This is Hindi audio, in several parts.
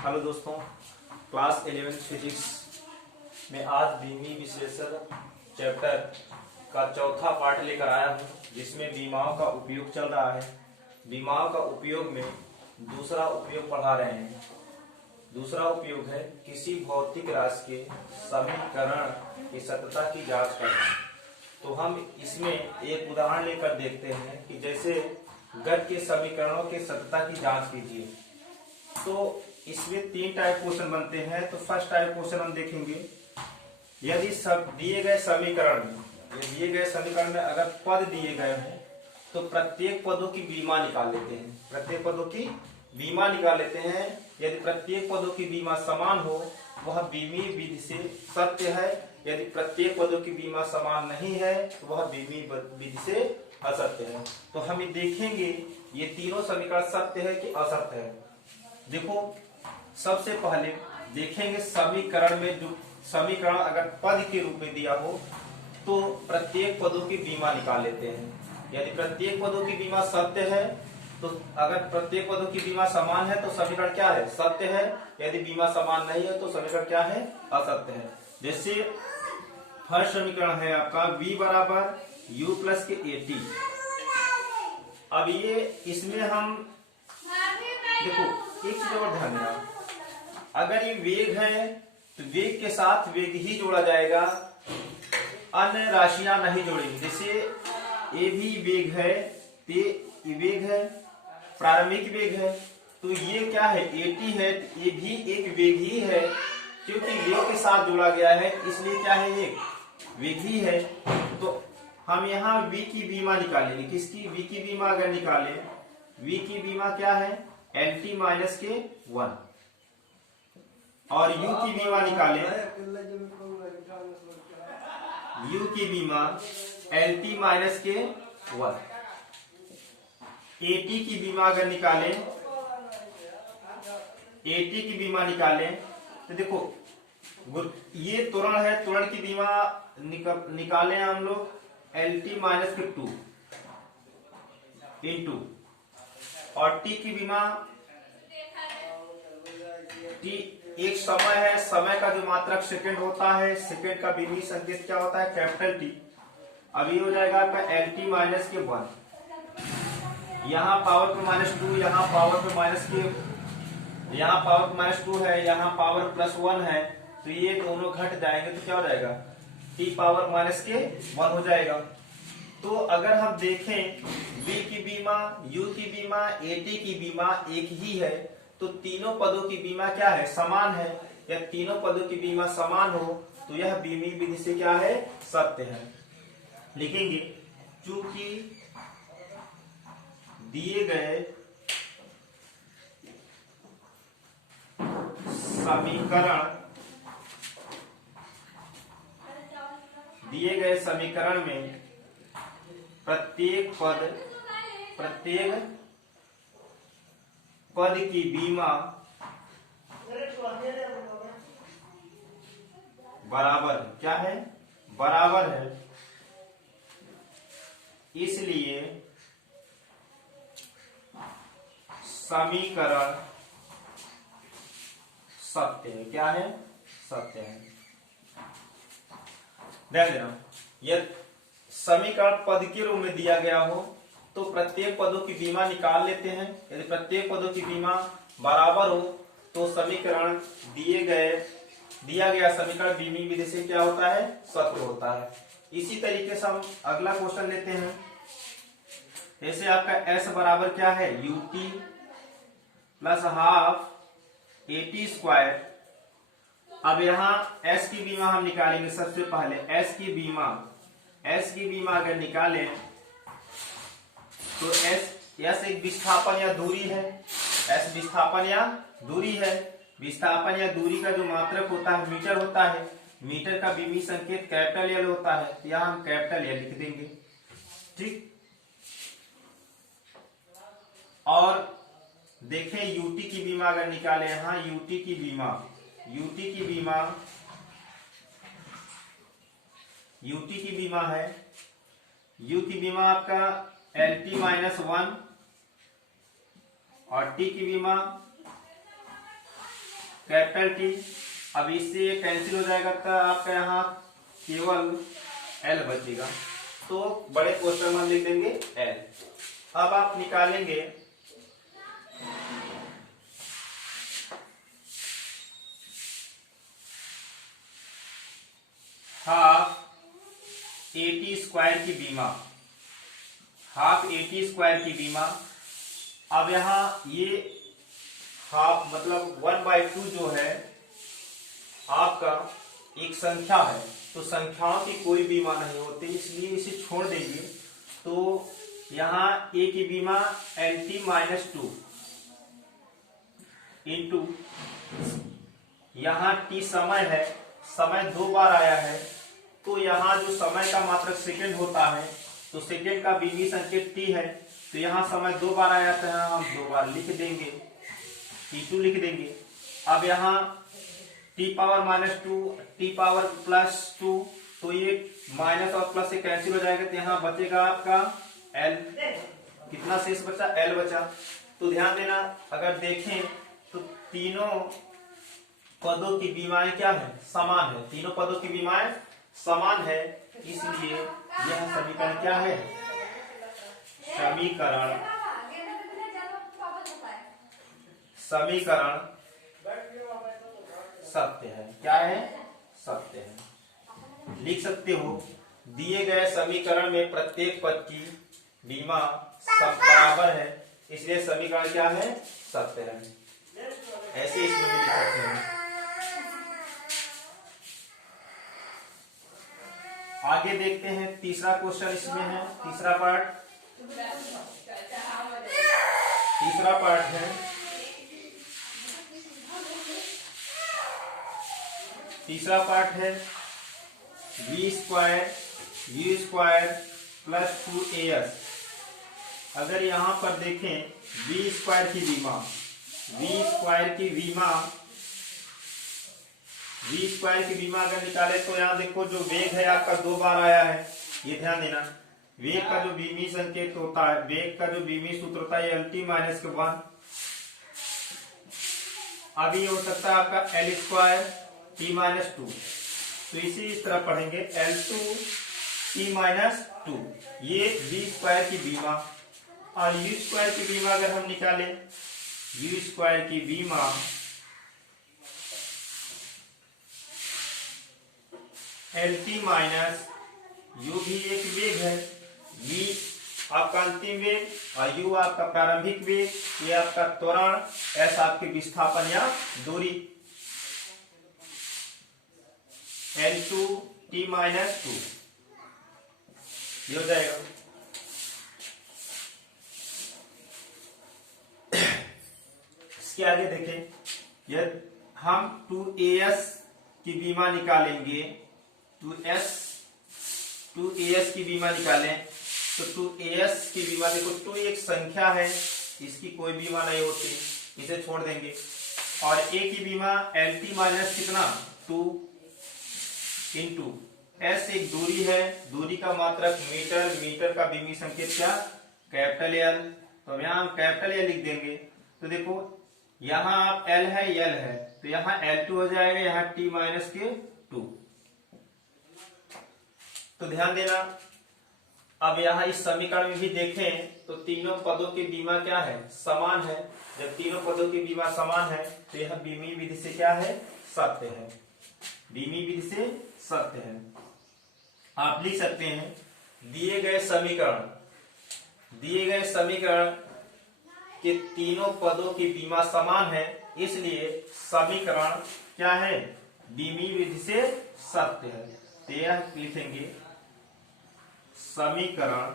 हेलो दोस्तों, क्लास 11 फिजिक्स में आज बीमी विश्लेषण चैप्टर का चौथा पार्ट लेकर आया हूँ, जिसमें बीमाओं का उपयोग चल रहा है। बीमाओं का उपयोग में दूसरा उपयोग पढ़ा रहे हैं। दूसरा उपयोग है किसी भौतिक राशि के समीकरण की सत्यता की जांच करना। तो हम इसमें एक उदाहरण लेकर देखते हैं कि जैसे गति के समीकरणों के सत्यता की जांच कीजिए। तो इसमें 3 टाइप क्वेश्चन बनते हैं। तो फर्स्ट टाइप क्वेश्चन हम देखेंगे, यदि सब दिए गए समीकरण में अगर पद दिए गए हैं तो प्रत्येक पदों की बीमा निकाल लेते हैं। यदि प्रत्येक पदों की बीमा समान हो वह बीमी विधि से सत्य है। यदि प्रत्येक पदों की बीमा समान नहीं है तो वह बीमी विधि से असत्य है। तो हम देखेंगे ये तीनों समीकरण सत्य है कि असत्य है। देखो, सबसे पहले देखेंगे समीकरण में जो समीकरण अगर पद के रूप में दिया हो तो प्रत्येक पदों की बीमा निकाल लेते हैं। यदि प्रत्येक पदों की बीमा सत्य है तो अगर प्रत्येक पदों की बीमा समान है तो समीकरण क्या है? सत्य है। यदि बीमा समान नहीं है तो समीकरण क्या है? असत्य है। जैसे फर्स्ट समीकरण है आपका v बराबर u प्लस के AT। अब ये इसमें हम देखो एक चीज और ध्यान देना, अगर ये वेग है तो वेग के साथ वेग ही जोड़ा जाएगा, अन्य राशियां नहीं जोड़ेंगे। जैसे ए भी वेग है, ये वेग है, प्रारंभिक वेग है, तो ये क्या है? AT है, ये भी एक वेग ही है, क्योंकि वेग के साथ जोड़ा गया है इसलिए क्या है? ये वेग ही है। तो हम यहाँ v की बीमा निकालेंगे। किसकी? v की बीमा अगर निकालें, v की बीमा क्या है? LT माइनस के 1। और u की बीमा निकालें, u की बीमा LT माइनस के 1। AT की बीमा अगर निकालें, AT की बीमा निकालें तो देखो ये त्वरण है, त्वरण की बीमा निकालें हम लोग LT माइनस के 2 इंटू, और t की बीमा, t एक समय है, समय का जो मात्रक सेकंड होता है, सेकंड का बीमी संकेत क्या होता है? Capital T। अब ये हो जाएगा आपका LT माइनस के 1, यहाँ पावर पे -2, यहाँ पावर पे यहाँ पावर पे -2 है, यहाँ पावर +1 है, तो ये दोनों घट जाएंगे तो क्या हो जाएगा? T पावर माइनस के 1 हो जाएगा। तो अगर हम देखें v की बीमा, u की बीमा, AT की बीमा एक ही है, तो तीनों पदों की बीमा क्या है? समान है। या तीनों पदों की बीमा समान हो तो यह बीमी विधि से क्या है? सत्य है। लिखेंगे चूंकि दिए गए समीकरण में प्रत्येक पद की बीमा बराबर क्या है? बराबर है, इसलिए समीकरण सत्य है। क्या है? सत्य है। ध्यान देना, यदि समीकरण पद के रूप में दिया गया हो तो प्रत्येक पदों की बीमा निकाल लेते हैं। यदि प्रत्येक पदों की बीमा बराबर हो तो समीकरण दिया गया समीकरण बीमी विधि से क्या होता है? सत्य होता है। इसी तरीके से हम अगला क्वेश्चन लेते हैं। जैसे आपका S बराबर क्या है? UT plus half AT square. अब यहाँ S की बीमा हम निकालेंगे। सबसे पहले S की बीमा अगर निकालें तो S एक विस्थापन या दूरी है। S विस्थापन या दूरी है। विस्थापन या दूरी का जो मात्रक होता है मीटर होता है। मीटर का बीमी संकेत कैपिटल L होता है, तो यहाँ हम कैपिटल L लिख देंगे। ठीक। और देखें UT की बीमा अगर निकालें, यहाँ UT की बीमा है, U की बीमा आपका LT माइनस 1 और T की बीमा कैपिटल टी। अब इससे कैंसिल हो जाएगा तो आपका यहाँ केवल एल बचेगा, तो बड़े क्वेश्चन में लिख देंगे एल। अब आप निकालेंगे हाफ एटी स्क्वायर की बीमा, हाफ एटी स्क्वायर की बीमा। अब यहाँ ये हाफ मतलब 1/2 जो है आपका एक संख्या है, तो संख्याओं की कोई बीमा नहीं होती, इसलिए इसे छोड़ देंगे। तो यहाँ ए की बीमा LT-2 इंटू यहाँ टी समय है, समय 2 बार आया है, तो यहाँ जो समय का मात्रक सेकेंड होता है, तो सेकेंड का बीमी संकेत टी है, तो यहाँ समय 2 बार आया था, हम 2 बार लिख देंगे, T2 लिख देंगे। अब यहाँ T⁻⁻2 T⁻+2, तो ये माइनस और प्लस से कैंसिल हो जाएगा, तो यहाँ बचेगा आपका L। कितना शेष बचा? L बचा। तो ध्यान देना, अगर देखें तो तीनों पदों की बीमाएं क्या है? समान है। तीनों पदों की बीमाएं समान है, इसलिए यह समीकरण क्या है? समीकरण सत्य है। क्या है? सत्य है। लिख सकते हो, दिए गए समीकरण में प्रत्येक पद की बीमा सब बराबर है, इसलिए समीकरण क्या है? सत्य है। ऐसे इसमें भी लिख सकते हैं। आगे देखते हैं, तीसरा क्वेश्चन इसमें है, तीसरा पार्ट है तीसरा पार्ट है v² u² + 2as। अगर यहां पर देखें v² की बीमा, v² की बीमा अगर निकाले तो यहाँ देखो जो वेग है आपका 2 बार आया है, ये ध्यान देना। वेग का जो बीमी संकेत होता है, वेग का जो बीमी सूत्र होता है LT-1। अब ये हो सकता है आपका L² T-2, तो इसी इस तरह पढ़ेंगे L2 T-2, ये v² की बीमा। और u² की बीमा अगर हम निकालें, u² की बीमा LT- u भी एक वेग है, v आपका अंतिम वेग और u आपका प्रारंभिक वेग, ये आपका त्वरण, s आपकी विस्थापन या दूरी। L2 T-2 ये हो जाएगा। इसके आगे देखें, यदि हम 2as की बीमा निकालेंगे, 2as की बीमा निकालें, तो 2as की बीमा देखो, 2 एक संख्या है, इसकी कोई बीमा नहीं होती, इसे छोड़ देंगे। और a की बीमा LT- कितना? 2 इंटू s एक दूरी है, दूरी का मात्रक मीटर, मीटर का बीमी संकेत क्या? Capital L। तो यहाँ हम कैपिटल L लिख देंगे। तो देखो यहाँ आप L है, L है, तो यहाँ L2 हो जाएगा, यहाँ T-2। तो ध्यान देना, अब यहाँ इस समीकरण में भी देखें तो तीनों पदों की बीमा क्या है? समान है। जब तीनों पदों की बीमा समान है तो यह बीमी विधि से क्या है? सत्य है। बीमी विधि से सत्य है। आप लिख सकते हैं, दिए गए समीकरण के तीनों पदों की बीमा समान है, इसलिए समीकरण क्या है? बीमी विधि से सत्य है। तो यह लिखेंगे, समीकरण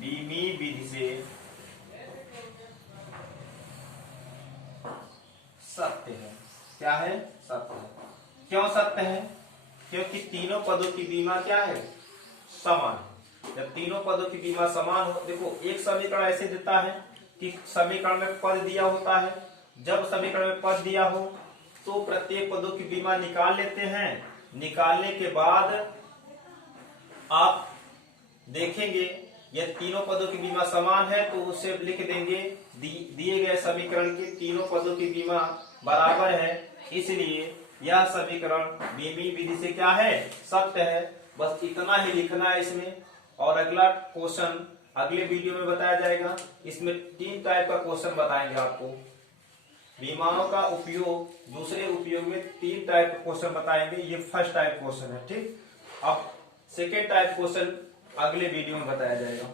बीमी विधि से सत्य है। क्या है? सत्य है। क्यों सत्य है? क्योंकि तीनों पदों की बीमा क्या है? समान है। जब तीनों पदों की बीमा समान हो, देखो एक समीकरण ऐसे देता है कि समीकरण में पद दिया होता है, जब समीकरण में पद दिया हो तो प्रत्येक पदों की बीमा निकाल लेते हैं। निकालने के बाद आप देखेंगे यदि तीनों पदों की बीमा समान है तो उसे लिख देंगे दिए गए समीकरण के तीनों पदों की बीमा बराबर है, इसलिए यह समीकरण बीमी विधि से क्या है, सत्य है। बस इतना ही लिखना है इसमें। और अगला क्वेश्चन अगले वीडियो में बताया जाएगा। इसमें 3 टाइप का क्वेश्चन बताएंगे आपको। बीमाओं का उपयोग दूसरे उपयोग में 3 टाइप का क्वेश्चन बताएंगे। ये फर्स्ट टाइप क्वेश्चन है, ठीक। अब सेकेंड टाइप क्वेश्चन अगले वीडियो में बताया जाएगा।